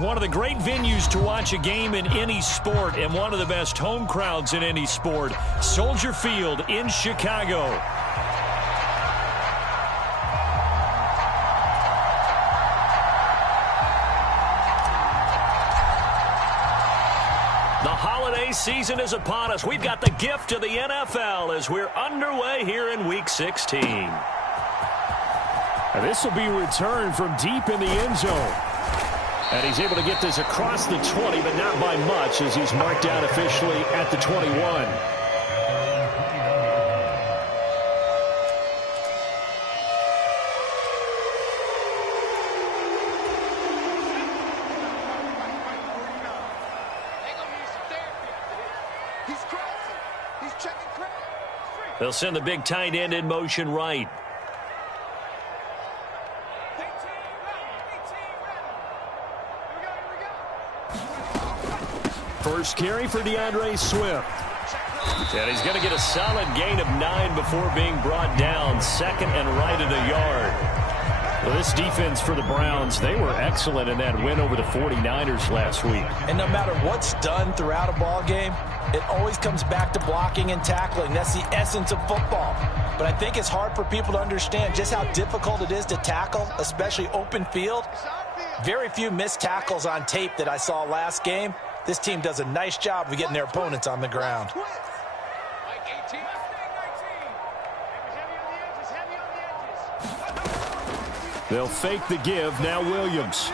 One of the great venues to watch a game in any sport and one of the best home crowds in any sport. Soldier Field in Chicago. The holiday season is upon us. We've got the gift of the NFL as we're underway here in Week 16. And this will be returned from deep in the end zone. And he's able to get this across the 20, but not by much as he's marked down officially at the 21. They'll send the big tight end in motion right. First carry for DeAndre Swift. And he's going to get a solid gain of 9 before being brought down. Second and right at a yard. Well, this defense for the Browns, they were excellent in that win over the 49ers last week. And no matter what's done throughout a ball game, it always comes back to blocking and tackling. That's the essence of football. But I think it's hard for people to understand just how difficult it is to tackle, especially open field. Very few missed tackles on tape that I saw last game. This team does a nice job of getting their opponents on the ground. They'll fake the give. Now Williams.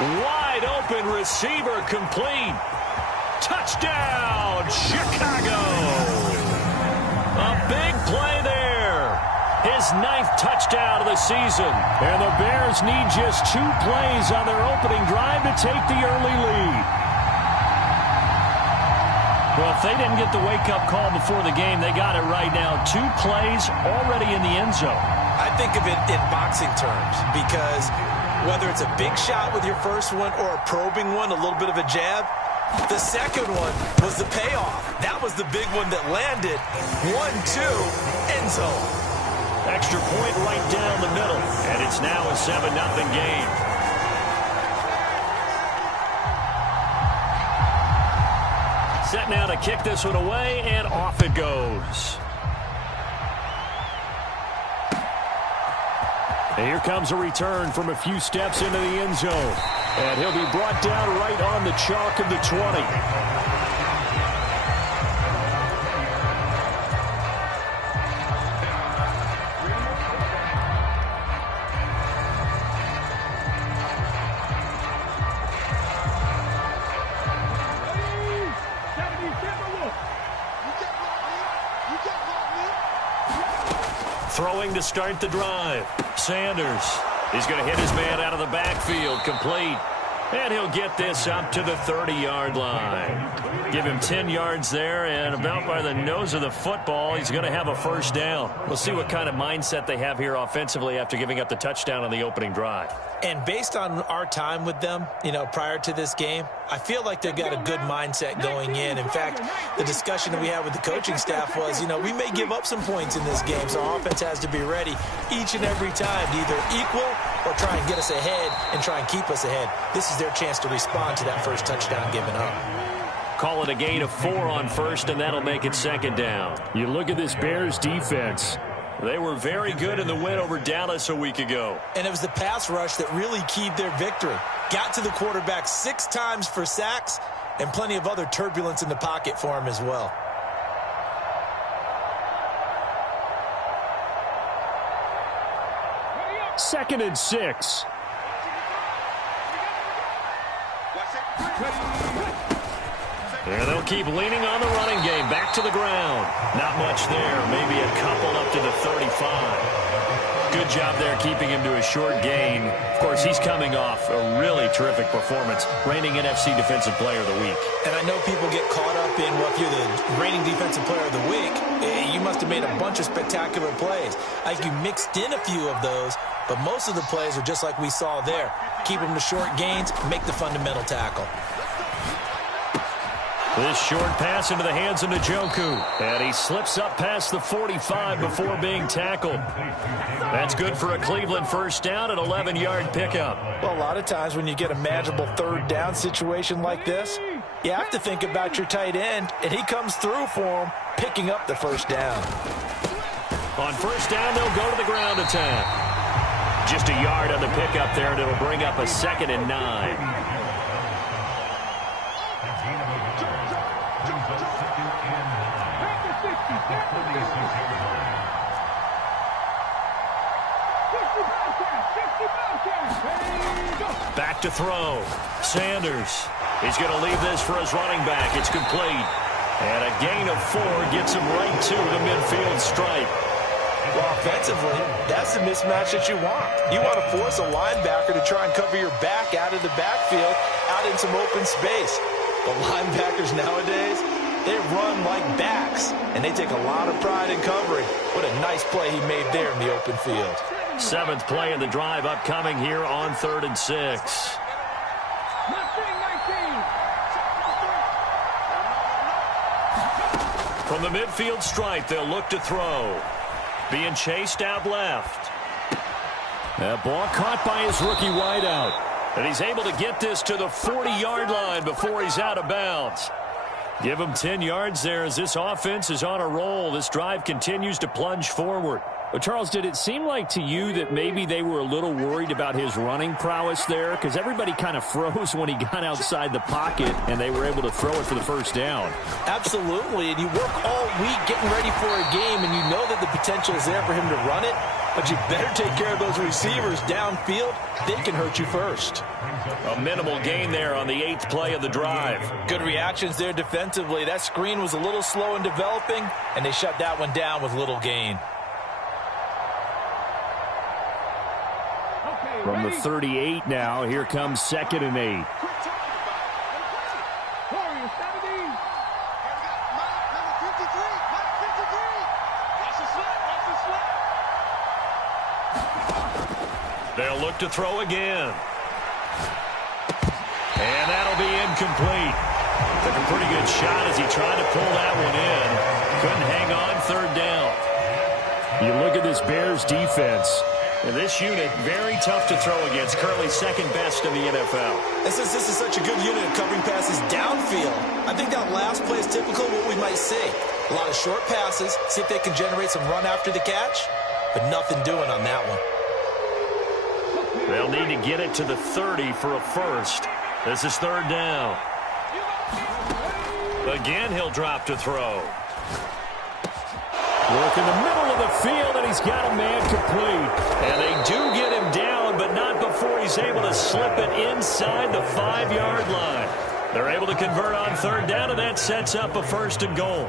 Wide open receiver complete. Touchdown, Chicago. A big play there. His 9th touchdown of the season. And the Bears need just 2 plays on their opening drive to take the early lead. Well, if they didn't get the wake-up call before the game, they got it right now. 2 plays already in the end zone. I think of it in boxing terms because whether it's a big shot with your first one or a probing one, a little bit of a jab, the second one was the payoff. That was the big one that landed. 1-2, end zone. Extra point right down the middle, and it's now a 7-0 game. Set now to kick this one away, and off it goes. And here comes a return from a few steps into the end zone. And he'll be brought down right on the chalk of the 20. Throwing to start the drive. Sanders. He's going to hit his man out of the backfield. Complete. And he'll get this up to the 30-yard line. Give him 10 yards there, and about by the nose of the football, he's going to have a first down. We'll see what kind of mindset they have here offensively after giving up the touchdown on the opening drive. And based on our time with them, prior to this game, I feel like they've got a good mindset going in. In fact, the discussion that we had with the coaching staff was, we may give up some points in this game, so our offense has to be ready each and every time to either equal or try and get us ahead and try and keep us ahead. This is their chance to respond to that first touchdown given up. Call it a gain of 4 on first, and that'll make it second down. You look at this Bears defense. They were very good in the win over Dallas a week ago. And it was the pass rush that really keyed their victory. Got to the quarterback 6 times for sacks and plenty of other turbulence in the pocket for him as well. Second and 6. And they'll keep leaning on the running game. Back to the ground. Not much there. Maybe a couple up to the 35. Good job there keeping him to a short gain. Of course, he's coming off a really terrific performance. Reigning NFC Defensive Player of the Week. And I know people get caught up in, well, if you're the reigning Defensive Player of the Week, you must have made a bunch of spectacular plays. I think you mixed in a few of those, but most of the plays are just like we saw there. Keep them to short gains, make the fundamental tackle. This short pass into the hands of Njoku. And he slips up past the 45 before being tackled. That's good for a Cleveland first down, an 11-yard pickup. Well, a lot of times when you get a manageable third down situation like this, you have to think about your tight end, and he comes through for him, picking up the first down. On first down, they'll go to the ground attack. Just a yard on the pickup there, and it'll bring up a 2nd and 9. Back to throw. Sanders. He's going to leave this for his running back. It's complete. And a gain of 4 gets him right to the midfield stripe. Well, offensively, that's the mismatch that you want. You want to force a linebacker to try and cover your back out of the backfield, out in some open space. But linebackers nowadays, they run like backs, and they take a lot of pride in covering. What a nice play he made there in the open field. 7th play in the drive upcoming here on 3rd and 6. From the midfield stripe, they'll look to throw. Being chased out left. That ball caught by his rookie wideout. And he's able to get this to the 40-yard line before he's out of bounds. Give him 10 yards there as this offense is on a roll. This drive continues to plunge forward. But Charles, did it seem like to you that maybe they were a little worried about his running prowess there? Because everybody kind of froze when he got outside the pocket, and they were able to throw it for the first down. Absolutely, and you work all week getting ready for a game, and you know that the potential is there for him to run it, but you better take care of those receivers downfield. They can hurt you first. A minimal gain there on the 8th play of the drive. Good reactions there defensively. That screen was a little slow in developing, and they shut that one down with little gain. From the 38 now, here comes 2nd and 8. They'll look to throw again. And that'll be incomplete. Took a pretty good shot as he tried to pull that one in. Couldn't hang on 3rd down. You look at this Bears defense. And this unit, very tough to throw against. Currently 2nd best in the NFL. And since this is such a good unit of covering passes downfield, I think that last play is typical of what we might see. A lot of short passes, see if they can generate some run after the catch, but nothing doing on that one. They'll need to get it to the 30 for a first. This is 3rd down. Again, he'll drop to throw. Work in the middle of the field, and he's got a man complete. And they do get him down, but not before he's able to slip it inside the 5-yard line. They're able to convert on 3rd down, and that sets up a 1st and goal.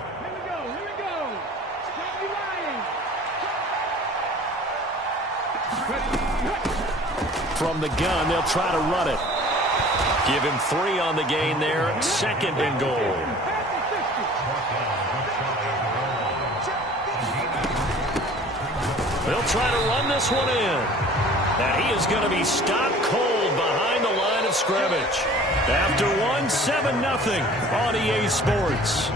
From the gun, they'll try to run it. Give him 3 on the gain there. 2nd and goal. They'll try to run this one in. And he is going to be stopped cold behind the line of scrimmage. After 7-0 on EA Sports.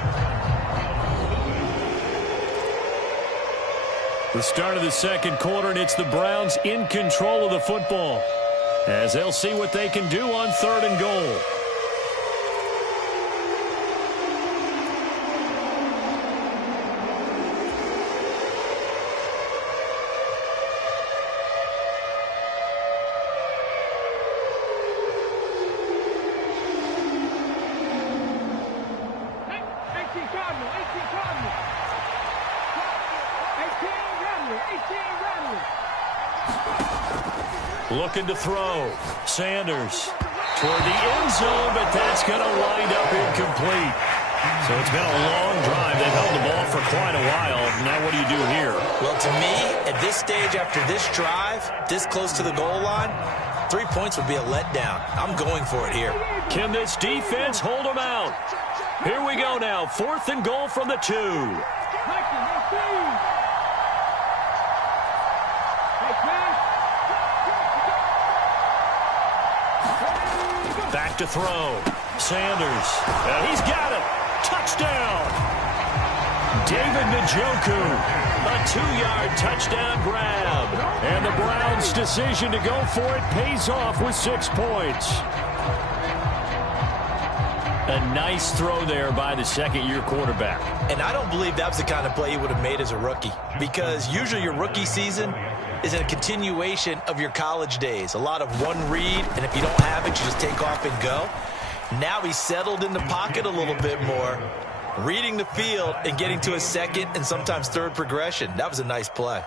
The start of the 2nd quarter, and it's the Browns in control of the football, as they'll see what they can do on 3rd and goal. Looking to throw. Sanders toward the end zone, but that's going to wind up incomplete. So it's been a long drive. They've held the ball for quite a while. Now what do you do here? Well, to me, at this stage after this drive, this close to the goal line, 3 points would be a letdown. I'm going for it here. Can this defense hold them out? Here we go now. 4th and goal from the 2. Back to throw. Sanders. And he's got it. touchdown. David Njoku, a 2-yard touchdown grab. And the Browns' decision to go for it pays off with 6 points. A nice throw there by the second-year quarterback. And I don't believe that was the kind of play he would have made as a rookie, because usually your rookie season is a continuation of your college days. A lot of one read, and if you don't have it, you just take off and go. Now he's settled in the pocket a little bit more, reading the field and getting to a second and sometimes third progression. That was a nice play.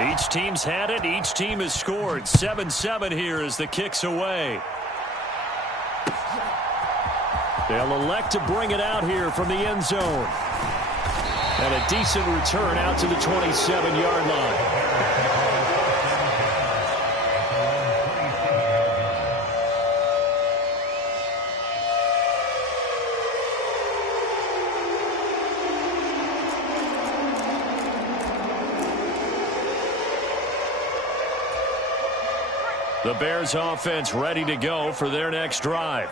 Each team's had it. Each team has scored. 7-7 here as the kick's away. They'll elect to bring it out here from the end zone. And a decent return out to the 27-yard line. The Bears offense ready to go for their next drive.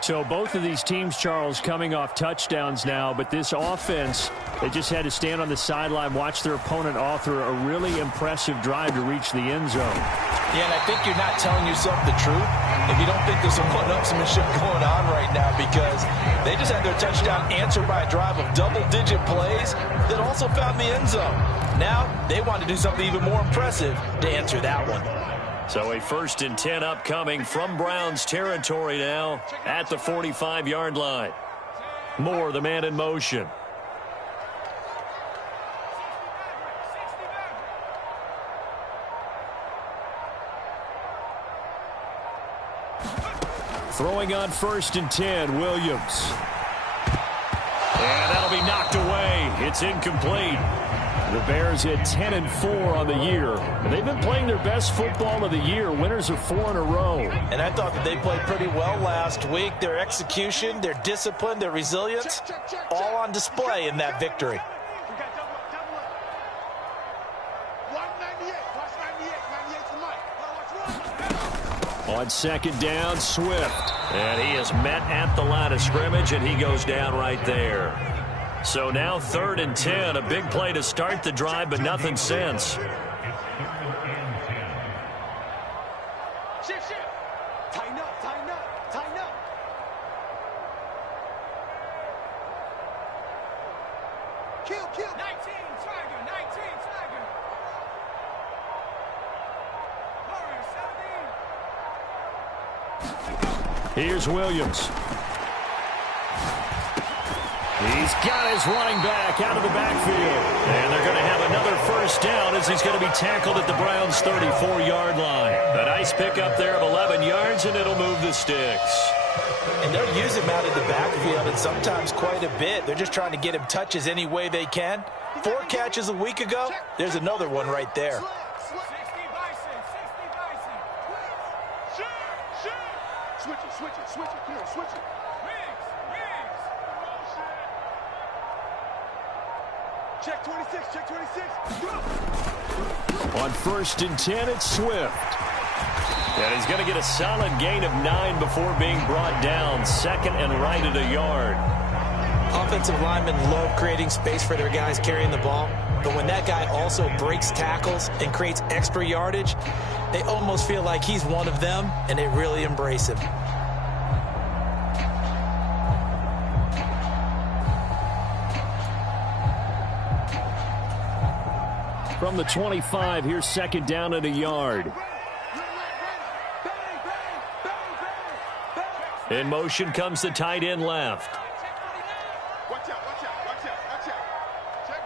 So both of these teams, Charles, coming off touchdowns now, but this offense, they just had to stand on the sideline, watch their opponent author a really impressive drive to reach the end zone. Yeah, and I think you're not telling yourself the truth if you don't think there's some one-upsmanship going on right now, because they just had their touchdown answered by a drive of double-digit plays that also found the end zone. Now they want to do something even more impressive to answer that one. So a 1st and 10 upcoming from Browns territory now at the 45-yard line. Moore, the man in motion. Throwing on 1st and 10, Williams. And that'll be knocked away. It's incomplete. The Bears hit 10-4 on the year. They've been playing their best football of the year. Winners of 4 in a row. And I thought that they played pretty well last week. Their execution, their discipline, their resilience, all on display in that victory. On 2nd down, Swift. And he is met at the line of scrimmage, and he goes down right there. So now 3rd and 10, a big play to start the drive, but nothing since. Shift. Tighten up. Kill. 19, Tiger. Warrior, 17. Here's Williams. He's got his running back out of the backfield. And they're going to have another 1st down as he's going to be tackled at the Browns' 34-yard line. A nice pickup there of 11 yards, and it'll move the sticks. And they'll use him out of the backfield, and sometimes quite a bit. They're just trying to get him touches any way they can. 4 catches a week ago. There's another one right there. 60 Bison. Switch it. Come on, switch it. Wings. Check 26. Go. On 1st and 10, it's Swift. And he's going to get a solid gain of 9 before being brought down. 2nd and right at a yard. Offensive linemen love creating space for their guys carrying the ball. But when that guy also breaks tackles and creates extra yardage, they almost feel like he's one of them, and they really embrace him. From the 25, here's 2nd down at a yard. In motion comes the tight end left. Watch out. Check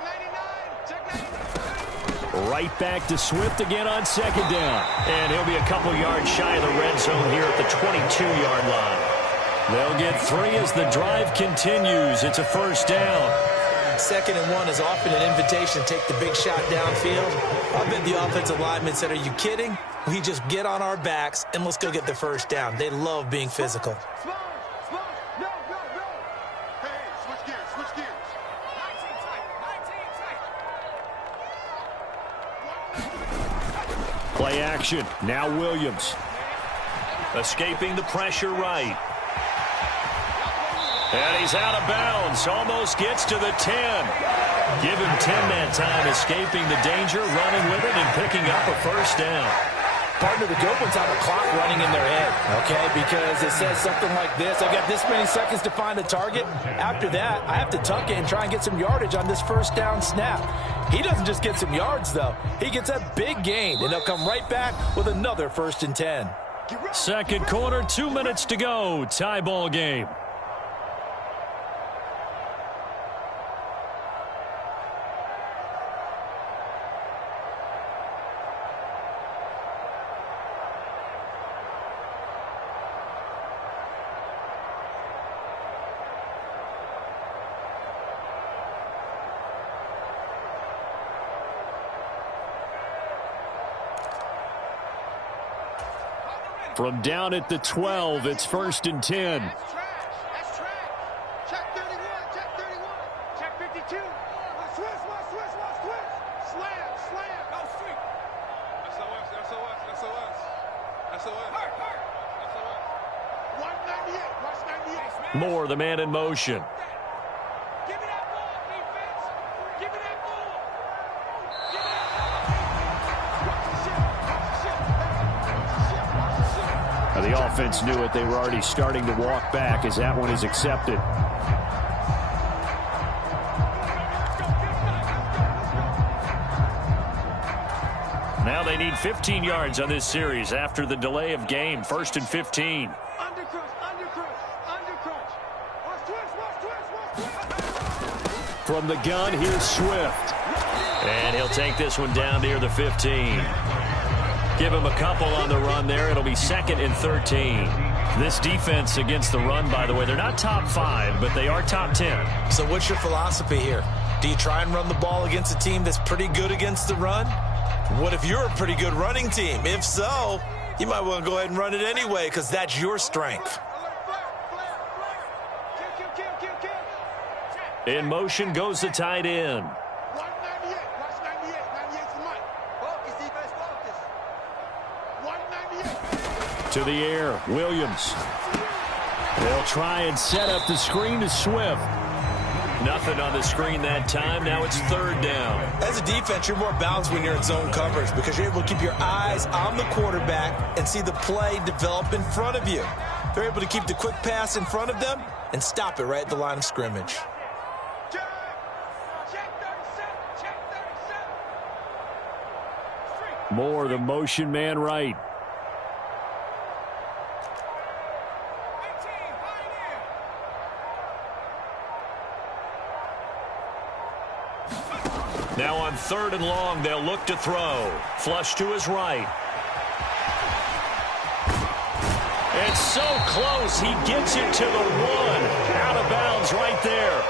99. Right back to Swift again on 2nd down. And he'll be a couple yards shy of the red zone here at the 22-yard line. They'll get 3 as the drive continues. It's a 1st down. 2nd and 1 is often an invitation to take the big shot downfield. I bet the offensive lineman said, "Are you kidding? We just get on our backs and let's go get the 1st down." They love being physical. Small. No. Hey, switch gears. 19 tight. Play action. Now Williams. Escaping the pressure right. And he's out of bounds. Almost gets to the 10. Give him 10 that time, escaping the danger, running with it, and picking up a first down. Partner, the good ones have a clock running in their head, okay? Because it says something like this. I got this many seconds to find the target. After that, I have to tuck it and try and get some yardage on this first down snap. He doesn't just get some yards, though. He gets a big gain, and they'll come right back with another 1st and 10. Second quarter, 2 minutes to go. Tie ball game. From down at the 12, it's 1st and 10. That's trash. That's trash. Check 31. Check 31. Check 52. Watch switch. Watch switch. Watch switch. Slam. Slam. No street. SOS. SOS. SOS. SOS. Hurt. Hurt. SOS. 198. Watch 98. Moore, the man in motion. Give me that ball, defense. Give me that ball. Give me that ball. Watch the shit. Watch the shit. Watch the shit. Watch the shit. The offense knew it. They were already starting to walk back as that one is accepted. Now they need 15 yards on this series after the delay of game. 1st and 15. Undercrunch, undercrunch, undercrunch. Watch twist, watch twist, watch twist. From the gun, here's Swift. And he'll take this one down near the 15. Give him a couple on the run there. It'll be 2nd and 13. This defense against the run, by the way, they're not top 5, but they are top 10. So what's your philosophy here? Do you try and run the ball against a team that's pretty good against the run? What if you're a pretty good running team? If so, you might want to go ahead and run it anyway because that's your strength. In motion goes the tight end. 198, watch 98. 98's the mic. Focus, defense, focus. 198. To the air, Williams. They'll try and set up the screen to Swift. Nothing on the screen that time. Now it's 3rd down. As a defense, you're more balanced when you're in zone coverage because you're able to keep your eyes on the quarterback and see the play develop in front of you. They're able to keep the quick pass in front of them and stop it right at the line of scrimmage. Check 37, check 37. Moore, the motion man right. 18, Pioneer. Now on 3rd and long, they'll look to throw. Flush to his right. It's so close. He gets it to the 1. Out of bounds right there.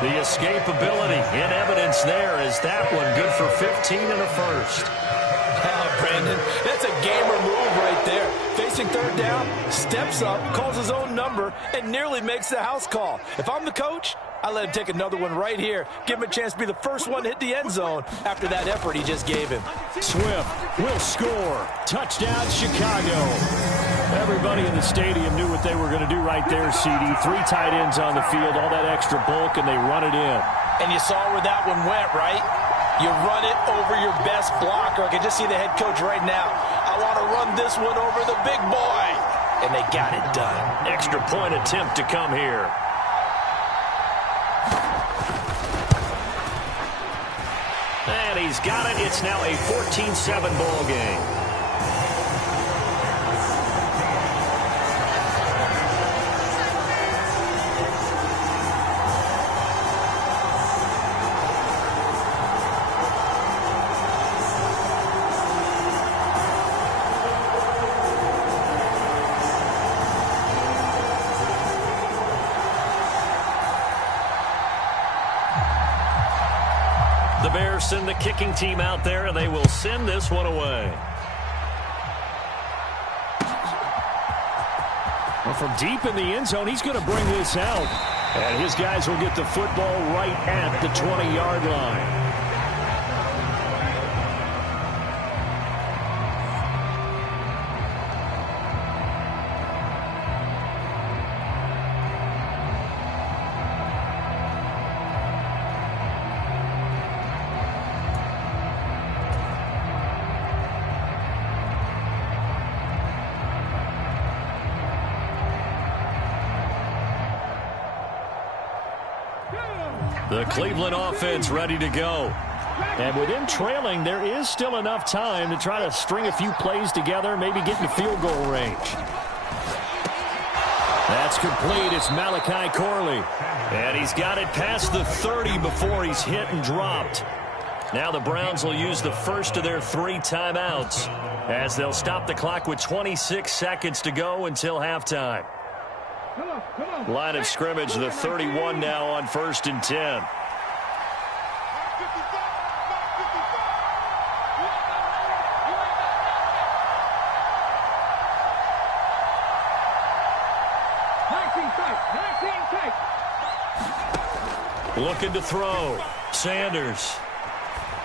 The escapability in evidence there is that one good for 15 and a first. Brandon, that's a gamer move right there. Facing 3rd down, steps up, calls his own number, and nearly makes the house call. If I'm the coach, I let him take another one right here. Give him a chance to be the first one to hit the end zone after that effort he just gave him. Swift will score. Touchdown, Chicago. Everybody in the stadium knew what they were going to do right there, CD. 3 tight ends on the field, all that extra bulk, and they run it in. And you saw where that one went, right? You run it over your best blocker. I can just see the head coach right now. I want to run this one over the big boy. And they got it done. Extra point attempt to come here. And he's got it. It's now a 14-7 ball game. The Bears send the kicking team out there, and they will send this one away. Well, from deep in the end zone, he's going to bring this out. And his guys will get the football right at the 20-yard line. The Cleveland offense ready to go. And with him trailing, there is still enough time to try to string a few plays together, maybe get into field goal range. That's complete. It's Malachi Corley. And he's got it past the 30 before he's hit and dropped. Now the Browns will use the first of their 3 timeouts as they'll stop the clock with 26 seconds to go until halftime. Line of scrimmage, the 31 now on 1st and 10. Looking to throw. Sanders.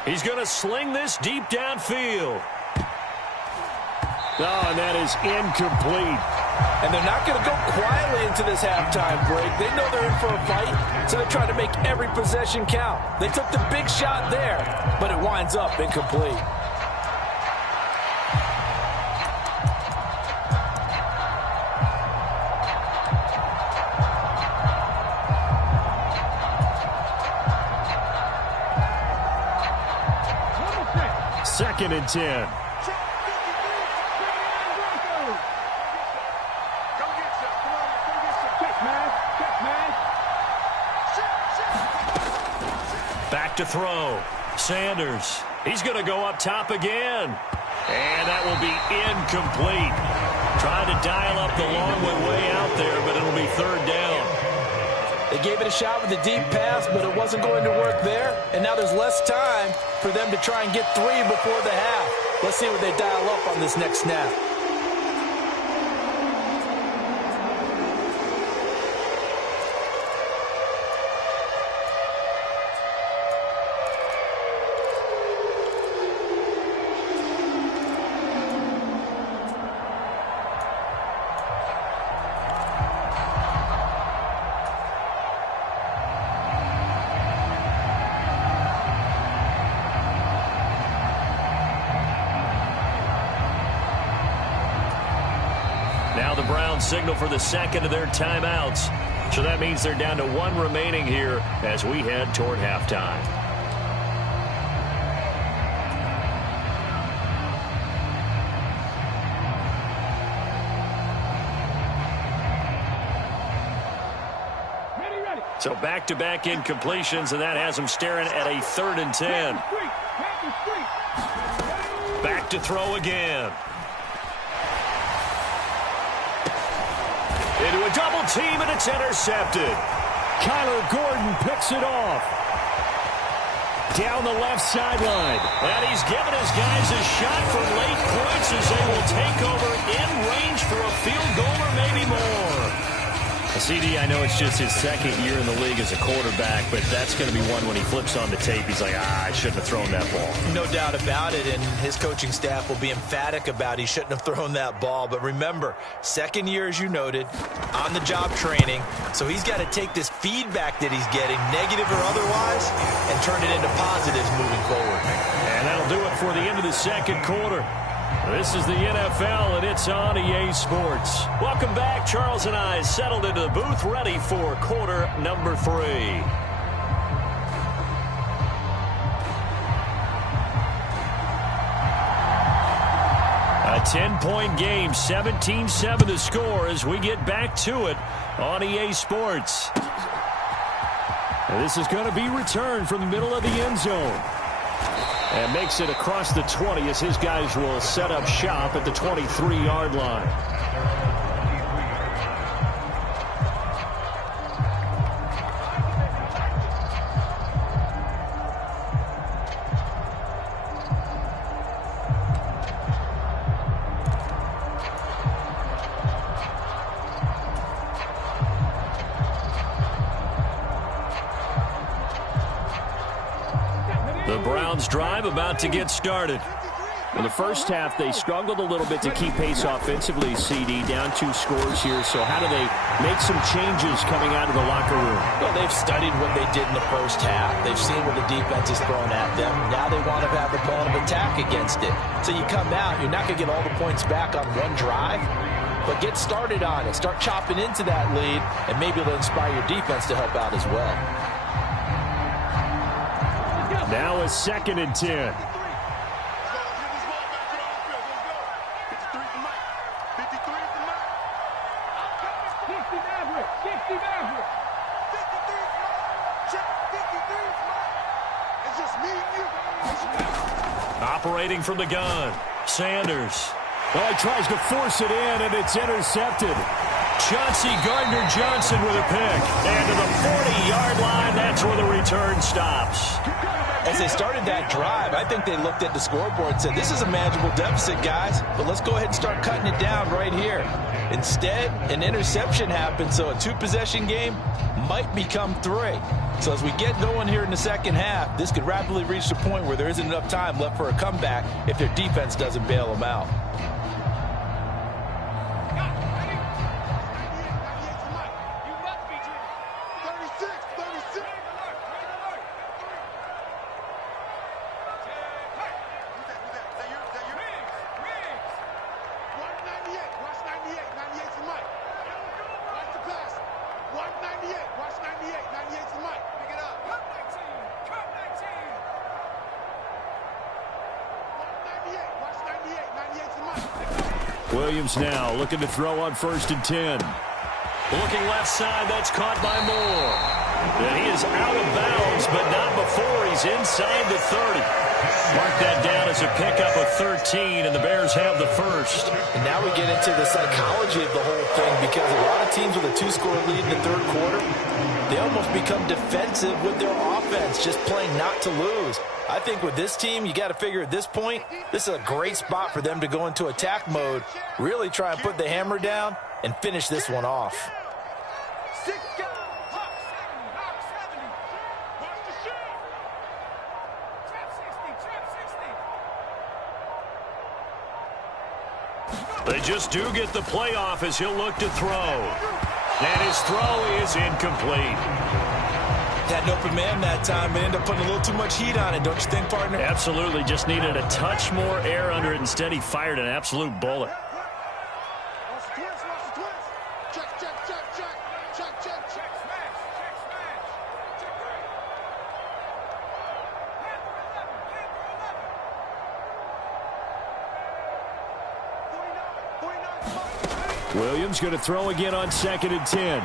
He's going to sling this deep downfield. Oh, and that is incomplete. And they're not going to go quietly into this halftime break. They know they're in for a fight, so they're trying to make every possession count. They took the big shot there, but it winds up incomplete. Second and 10. Back to throw. Sanders. He's going to go up top again. And that will be incomplete. Trying to dial up the long way out there, but it'll be 3rd down. They gave it a shot with a deep pass, but it wasn't going to work there. And now there's less time for them to try and get 3 before the half. Let's see what they dial up on this next snap. Now the Browns signal for the 2nd of their timeouts. So that means they're down to 1 remaining here as we head toward halftime. So back-to-back incompletions, and that has them staring at a 3rd and 10. Back to throw again. Into a double team, and it's intercepted. Kyler Gordon picks it off. Down the left sideline. And he's given his guys a shot for late points as they will take over in range for a field goal or maybe more. CD, I know it's just his 2nd year in the league as a quarterback, but that's going to be one when he flips on the tape. He's like, I shouldn't have thrown that ball. No doubt about it, and his coaching staff will be emphatic about he shouldn't have thrown that ball. But remember, 2nd year, as you noted, on-the-job training, so he's got to take this feedback that he's getting, negative or otherwise, and turn it into positives moving forward. And that'll do it for the end of the 2nd quarter. This is the NFL, and it's on EA Sports. Welcome back. Charles and I settled into the booth, ready for quarter number 3. A 10-point game, 17-7 the score as we get back to it on EA Sports. And this is going to be returned from the middle of the end zone. And makes it across the 20 as his guys will set up shop at the 23-yard line. The Browns drive about to get started. In the first half, they struggled a little bit to keep pace offensively, CD, down 2 scores here. So how do they make some changes coming out of the locker room? Well, they've studied what they did in the first half. They've seen what the defense is throwing at them. Now they want to have the plan of attack against it. So you come out, you're not going to get all the points back on one drive, but get started on it. Start chopping into that lead, and maybe it'll inspire your defense to help out as well. Now a 2nd and 10. Operating from the gun, Sanders. Well, he tries to force it in, and it's intercepted. Chauncey Gardner-Johnson with a pick. And to the 40-yard line, that's where the return stops. As they started that drive, I think they looked at the scoreboard and said, this is a manageable deficit, guys, but let's go ahead and start cutting it down right here. Instead, an interception happened, so a 2-possession game might become 3. So as we get going here in the second half, this could rapidly reach the point where there isn't enough time left for a comeback if their defense doesn't bail them out. Williams now looking to throw on 1st and 10. Looking left side, that's caught by Moore. And he is out of bounds, but not before he's inside the 30. Mark that down as a pickup of 13, and the Bears have the first. And now we get into the psychology of the whole thing, because a lot of teams with a 2-score lead in the third quarter, they almost become defensive with their offense, just playing not to lose. I think with this team, you got to figure at this point, this is a great spot for them to go into attack mode, really try and put the hammer down and finish this one off. They just do get the playoff as he'll look to throw. And his throw is incomplete. Had an open man that time, but ended up putting a little too much heat on it, don't you think, partner? Absolutely. Just needed a touch more air under it. Instead, he fired an absolute bullet. Williams going to throw again on 2nd and 10.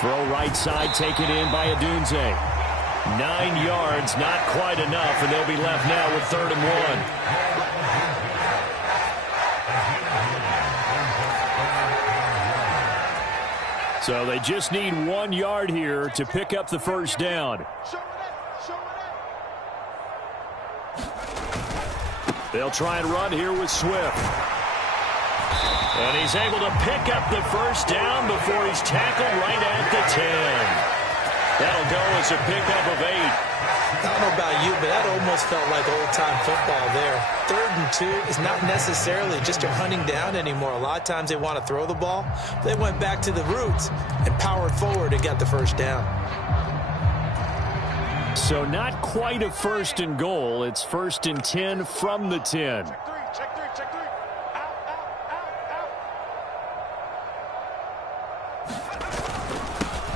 Throw right side, taken in by Odunze. 9 yards, not quite enough, and they'll be left now with 3rd and 1. So they just need 1 yard here to pick up the first down. They'll try and run here with Swift. And he's able to pick up the first down before he's tackled right at the 10. That'll go as a pickup of 8. I don't know about you, but that almost felt like old-time football there. 3rd and 2 is not necessarily just a hunting down anymore. A lot of times they want to throw the ball. They went back to the roots and powered forward and got the first down. So not quite a 1st and goal. It's 1st and 10 from the 10.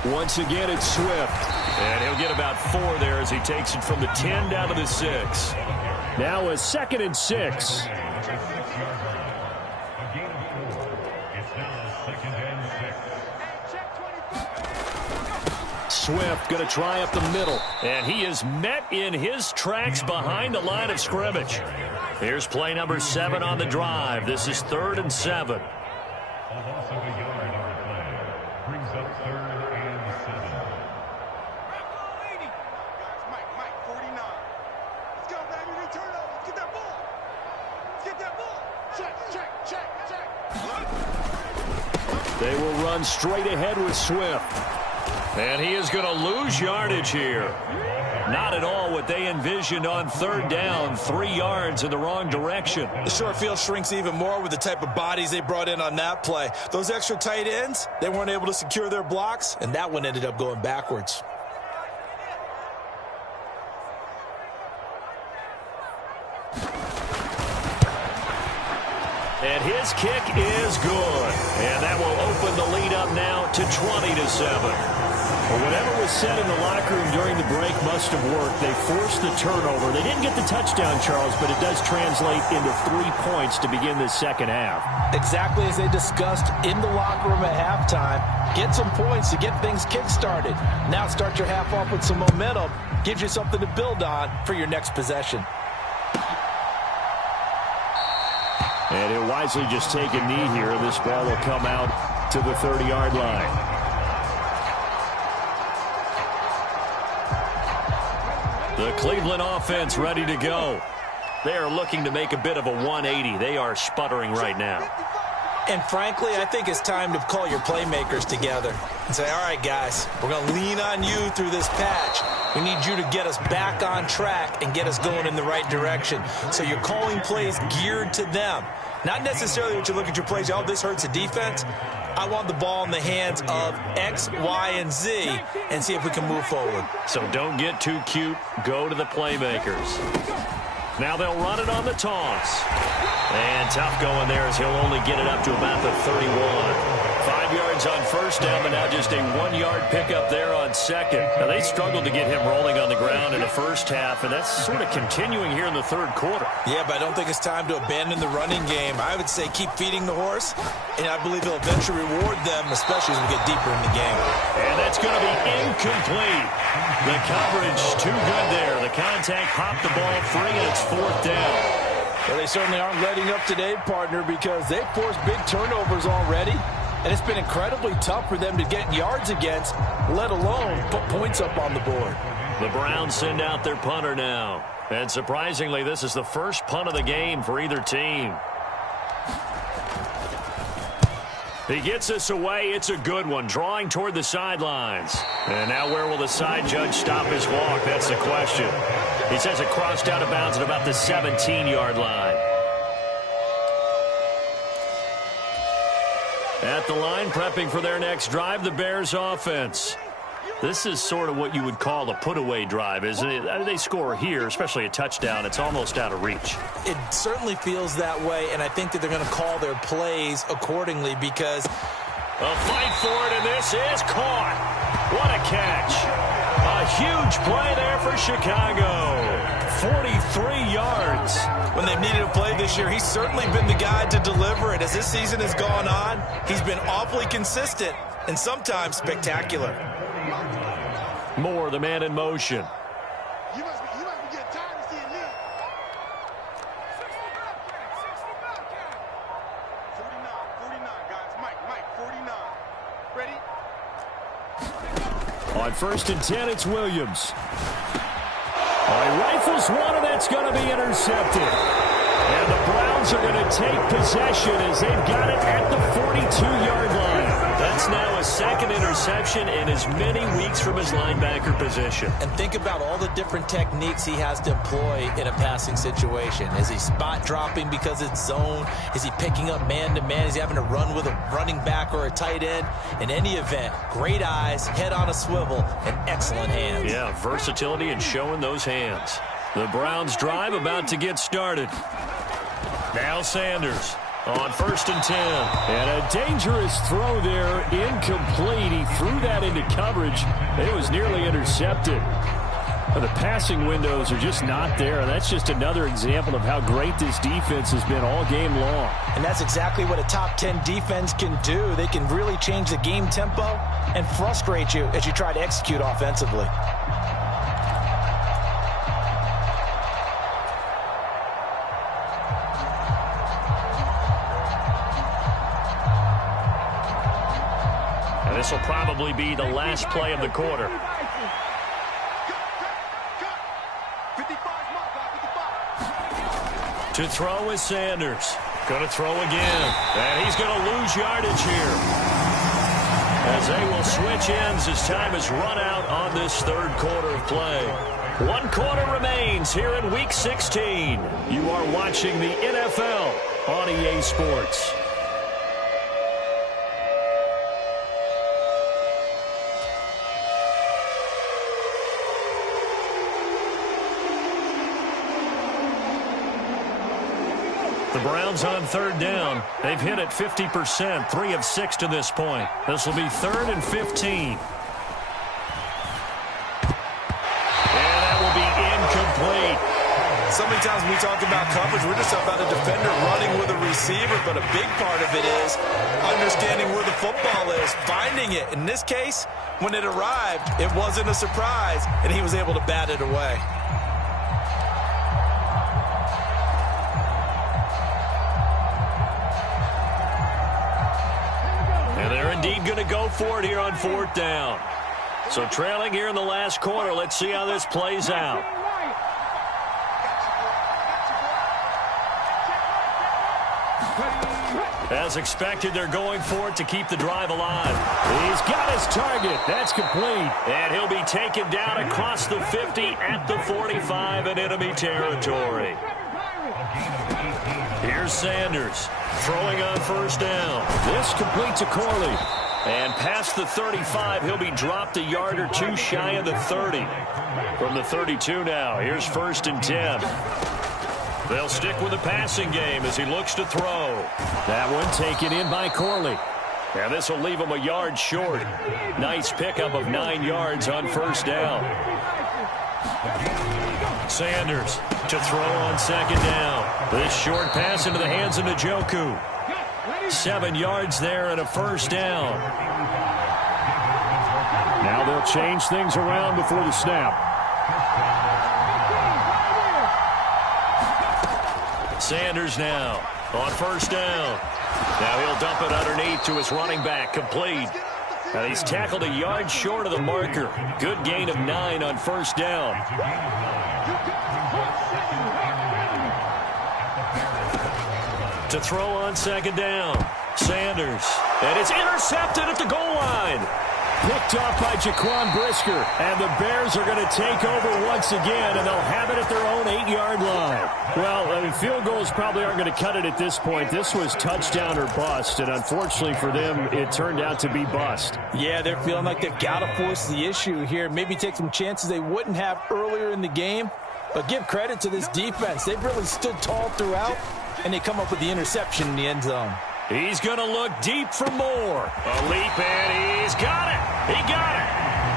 Once again, it's Swift. And he'll get about 4 there as he takes it from the 10 down to the 6. Now a 2nd and 6. Swift going to try up the middle. And he is met in his tracks behind the line of scrimmage. Here's play number 7 on the drive. This is 3rd and 7. They will run straight ahead with Swift. And he is going to lose yardage here. Not at all what they envisioned on 3rd down. 3 yards in the wrong direction. The short field shrinks even more with the type of bodies they brought in on that play. Those extra tight ends, they weren't able to secure their blocks, and that one ended up going backwards. And his kick is good. And that will open the lead up now to 20-7. Well, whatever was said in the locker room during the break must have worked. They forced the turnover. They didn't get the touchdown, Charles, but it does translate into 3 points to begin this second half. Exactly as they discussed in the locker room at halftime. Get some points to get things kick-started. Now start your half off with some momentum. Gives you something to build on for your next possession. And he'll wisely just take a knee here. This ball will come out to the 30-yard line. The Cleveland offense ready to go. They are looking to make a bit of a 180. They are sputtering right now. And frankly, I think it's time to call your playmakers together and say, all right, guys, we're going to lean on you through this patch. We need you to get us back on track and get us going in the right direction. So you're calling plays geared to them. Not necessarily what you look at your plays, oh, this hurts the defense. I want the ball in the hands of X, Y, and Z and see if we can move forward. So don't get too cute. Go to the playmakers. Now they'll run it on the toss. And tough going there as he'll only get it up to about the 31. 5 yards on first down, but now just a 1-yard pickup there on second. Now they struggled to get him rolling on the ground in the first half, and that's sort of continuing here in the third quarter. Yeah, but I don't think it's time to abandon the running game. I would say keep feeding the horse, and I believe he'll eventually reward them, especially as we get deeper in the game. And that's going to be incomplete. The coverage too good there. The contact popped the ball free, and it's fourth down. Well, they certainly aren't letting up today, partner, because they've forced big turnovers already. And it's been incredibly tough for them to get yards against, let alone put points up on the board. The Browns send out their punter now. And surprisingly, this is the first punt of the game for either team. He gets us away. It's a good one, drawing toward the sidelines. And now where will the side judge stop his walk? That's the question. He says it crossed out of bounds at about the 17-yard line. At the line, prepping for their next drive, the Bears offense. This is sort of what you would call a put-away drive, isn't it? They score here, especially a touchdown. It's almost out of reach. It certainly feels that way, and I think that they're going to call their plays accordingly because a fight for it, and this is caught. What a catch. A huge play there for Chicago. 43 yards. When they've needed a play this year, he's certainly been the guy to deliver it. As this season has gone on, he's been awfully consistent and sometimes spectacular. Moore, the man in motion. You must be getting tired of seeing me. 49, guys. Mike, 49. Ready? On first and 10, it's Williams. He rifles one, and that's going to be intercepted. And the Browns are going to take possession as they've got it at the 42-yard line. That's now a second interception in as many weeks from his linebacker position. And think about all the different techniques he has to employ in a passing situation. Is he spot dropping because it's zone? Is he picking up man-to-man? Is he having to run with a running back or a tight end? In any event, great eyes, head on a swivel, and excellent hands. Yeah, versatility and showing those hands. The Browns drive about to get started. Now Sanders on first and 10. And a dangerous throw there, incomplete. He threw that into coverage. It was nearly intercepted. The passing windows are just not there. That's just another example of how great this defense has been all game long. And that's exactly what a top 10 defense can do. They can really change the game tempo and frustrate you as you try to execute offensively. This will probably be the last play of the quarter. To throw is Sanders. Going to throw again. And he's going to lose yardage here. As they will switch ends as time has run out on this third quarter of play. 1 quarter remains here in Week 16. You are watching the NFL on EA Sports. The Browns on third down. They've hit it 50%, 3 of 6 to this point. This will be 3rd and 15. And that will be incomplete. So many times when we talk about coverage, we're just about a defender running with a receiver, but a big part of it is understanding where the football is, finding it. In this case, when it arrived, it wasn't a surprise, and he was able to bat it away. And they're indeed going to go for it here on 4th down. So trailing here in the last quarter, let's see how this plays out. As expected, they're going for it to keep the drive alive. He's got his target. That's complete. And he'll be taken down across the 50 at the 45 in enemy territory. Here's Sanders throwing on 1st down. This complete to Corley. And past the 35, he'll be dropped a yard or 2 shy of the 30. From the 32 now, here's 1st and 10. They'll stick with the passing game as he looks to throw. That one taken in by Corley. And this will leave him a yard short. Nice pickup of 9 yards on 1st down. Sanders to throw on 2nd down. This short pass into the hands of Njoku. 7 yards there and a 1st down. Now they'll change things around before the snap. Sanders now on 1st down. Now he'll dump it underneath to his running back, complete. And he's tackled a yard short of the marker. Good gain of 9 on 1st down. To throw on 2nd down. Sanders. And it's intercepted at the goal line. Picked off by Jaquan Brisker. And the Bears are going to take over once again, and they'll have it at their own 8-yard line. Well, I mean, field goals probably aren't going to cut it at this point. This was touchdown or bust, and unfortunately for them, it turned out to be bust. Yeah, they're feeling like they've got to force the issue here. Maybe take some chances they wouldn't have earlier in the game. But give credit to this defense. They've really stood tall throughout, and they come up with the interception in the end zone. He's going to look deep for more. A leap, and he's got it. He got it.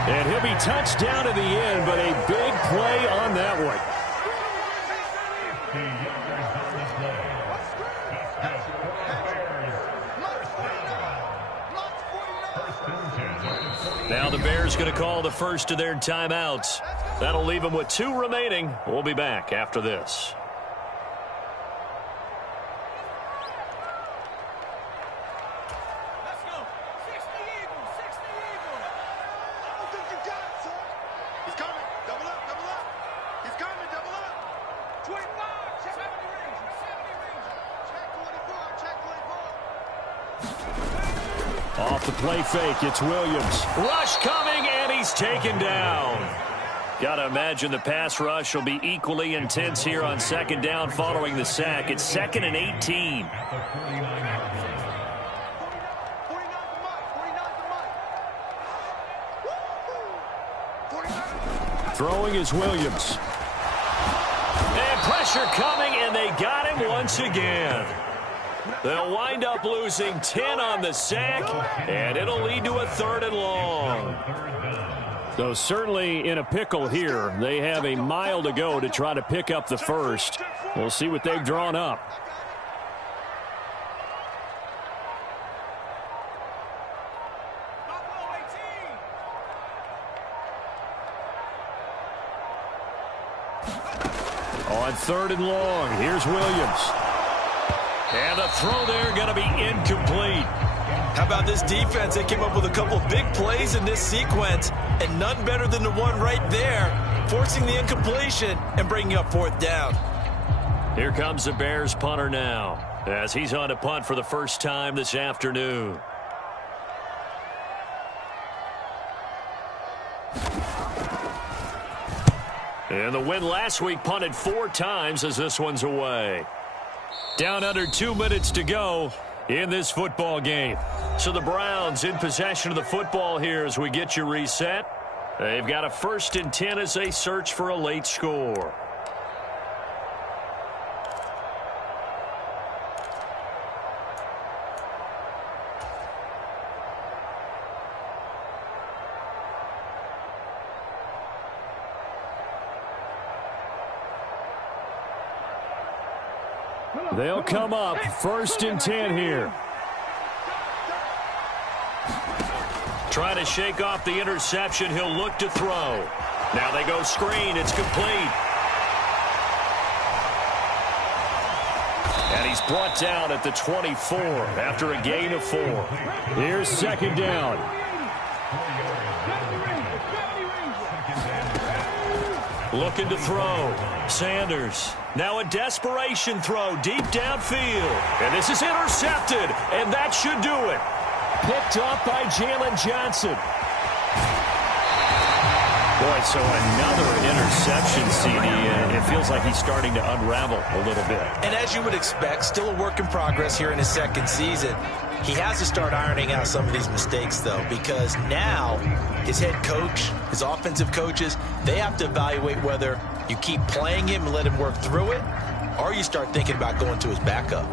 And he'll be touched down at the end, but a big play on that one. Now the Bears going to call the first of their timeouts. That'll leave them with 2 remaining. We'll be back after this. Off the play fake, it's Williams. Rush coming, and he's taken down. Got to imagine the pass rush will be equally intense here on 2nd down following the sack. It's 2nd and 18. Throwing is Williams. And pressure coming, and they got him once again. They'll wind up losing 10 on the sack, and it'll lead to a 3rd and long. So certainly in a pickle here. They have a mile to go to try to pick up the first. We'll see what they've drawn up. On 3rd and long, here's Williams. And the throw there going to be incomplete. How about this defense? They came up with a couple of big plays in this sequence, and none better than the one right there, forcing the incompletion and bringing up 4th down. Here comes the Bears punter now, as he's on to punt for the first time this afternoon. And the win last week punted 4 times as this one's away. Down under 2 minutes to go in this football game. So the Browns in possession of the football here as we get you reset. They've got a 1st and 10 as they search for a late score. They'll come up 1st and 10 here. Trying to shake off the interception. He'll look to throw. Now they go screen. It's complete. And he's brought down at the 24 after a gain of 4. Here's 2nd down. Looking to throw. Sanders. Now a desperation throw deep downfield. And this is intercepted. And that should do it. Picked up by Jalen Johnson. Boy, so another interception, CD. It feels like he's starting to unravel a little bit. And as you would expect, still a work in progress here in his 2nd season. He has to start ironing out some of these mistakes, though, because now his head coach, his offensive coaches, they have to evaluate whether you keep playing him and let him work through it, or you start thinking about going to his backup.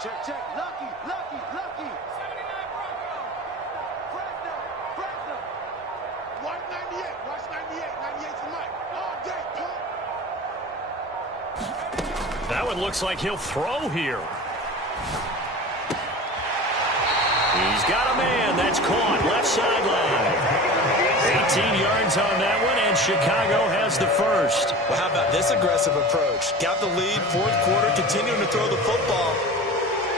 Check. Lucky. 79 Fresno. Watch 98. 98's the mic. All day, pump. That one looks like he'll throw here. He's got a man. That's caught. Left sideline. 18 yards on that one, and Chicago has the first. Well, how about this aggressive approach? Got the lead, 4th quarter, continuing to throw the football.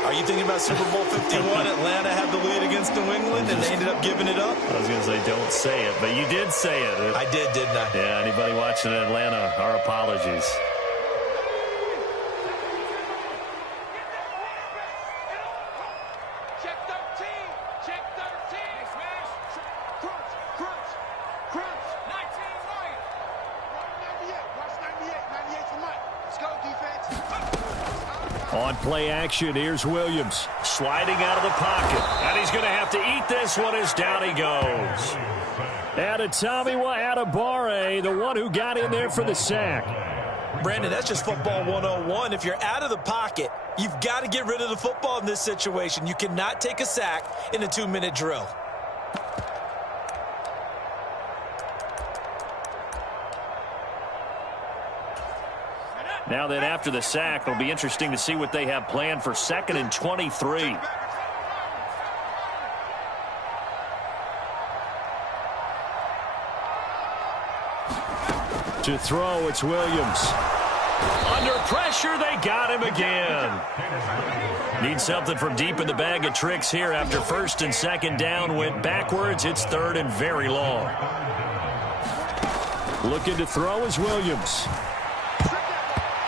Are you thinking about Super Bowl 51? Atlanta had the lead against New England, and they ended up giving it up? I was going to say, don't say it, but you did say it. I did, didn't I? Yeah, anybody watching in Atlanta, our apologies. Check 13. Smash. Crunch. 19 right. Watch 98. 98's the mic. Let's go, defense. On play action, here's Williams. Sliding out of the pocket. And he's going to have to eat this one as down he goes. Adetomiwa Adebawore, the one who got in there for the sack. Brandon, that's just football 101. If you're out of the pocket, you've got to get rid of the football in this situation. You cannot take a sack in a 2-minute drill. Now then, after the sack, it'll be interesting to see what they have planned for 2nd and 23. To throw, it's Williams. Under pressure, they got him again. Need something from deep in the bag of tricks here after 1st and 2nd down. Went backwards. It's 3rd and very long. Looking to throw is Williams.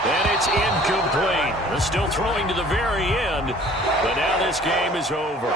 And it's incomplete. They're still throwing to the very end, but now this game is over.